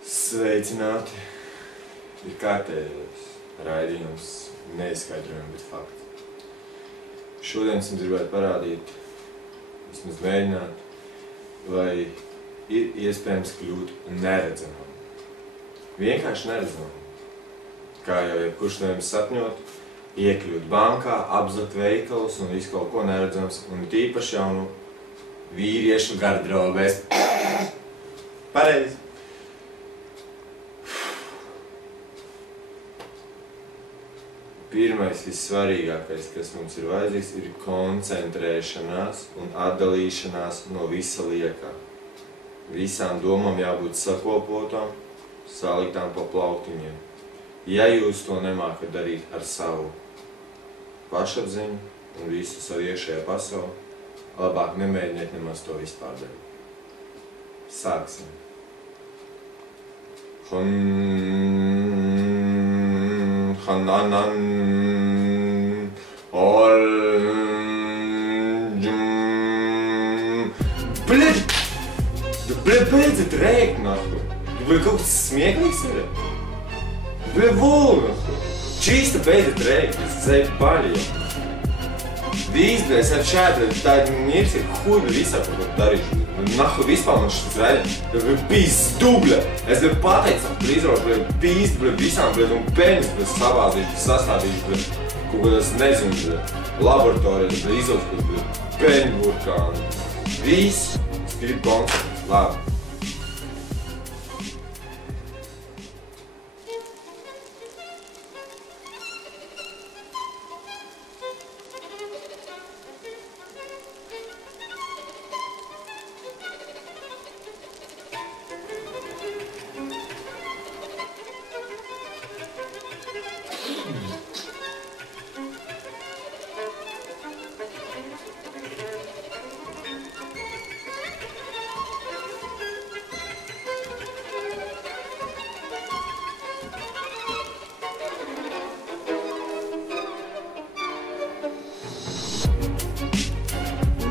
Sveicināti! Ir kārtējais raidījums neizskaidrojumi, bet fakti. Šodien es jums gribētu parādīt, vismaz mēģināt, vai ir iespējams kļūt neredzamam. Vienkārši neredzamam. Kā jau jebkurš no jums sapņot, iekļūt bankā, apzakt veikalus un visu kaut ko neredzams, un tīpaši jaunu vīriešu gardrobēs. Pareizi! Pirmais, vissvarīgākais, kas mums ir vajadzīgs, ir koncentrēšanās un atdalīšanās no visa liekā. Visām domām jābūt sakopotām, saliktām pa plauktiņiem. Ja jūs to nemākat darīt ar savu pašapziņu un visu savu iekšējā pasauli, labāk nemēģiniet nemaz to vispār darīt. Sāksim. Hananan ol Bļaļ! Bļaļ, rēkt, nahuj! Bļaļ, kaut kas smieklīgs ir? Bļaļ, vūl, nahuj! Čīsta beidzat rēkt, es dzēju paļi. Vīz, bļaļ, es ar šādi, tā mirs ir huļ visā, ko darīšu. Nahuj, vispār man šis rēļ, bļaļ, pīzdu, bļaļ! Es bļaļ pateicu, prīzrošu, bļaļ, pīzdu, bļaļ, visām, bļaļ, un penis, bļaļ, savāzīšu, sastādīšu, bļaļ, kaut ko es nezinu, bļaļ, laboratorijas, bļaļ, izaugskus, bļaļ, peņu burkāni. Viss, es gribu koncertus, labi.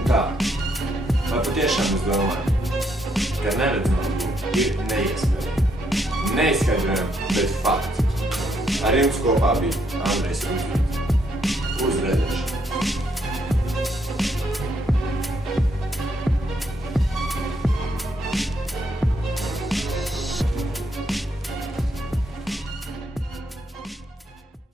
Tā, vai patiešām es domāju, ka neredzamība ir neiespējama. Neizskaidrojama, bet fakts. Ar jums kopā bija Andrejs Rūsmīgs.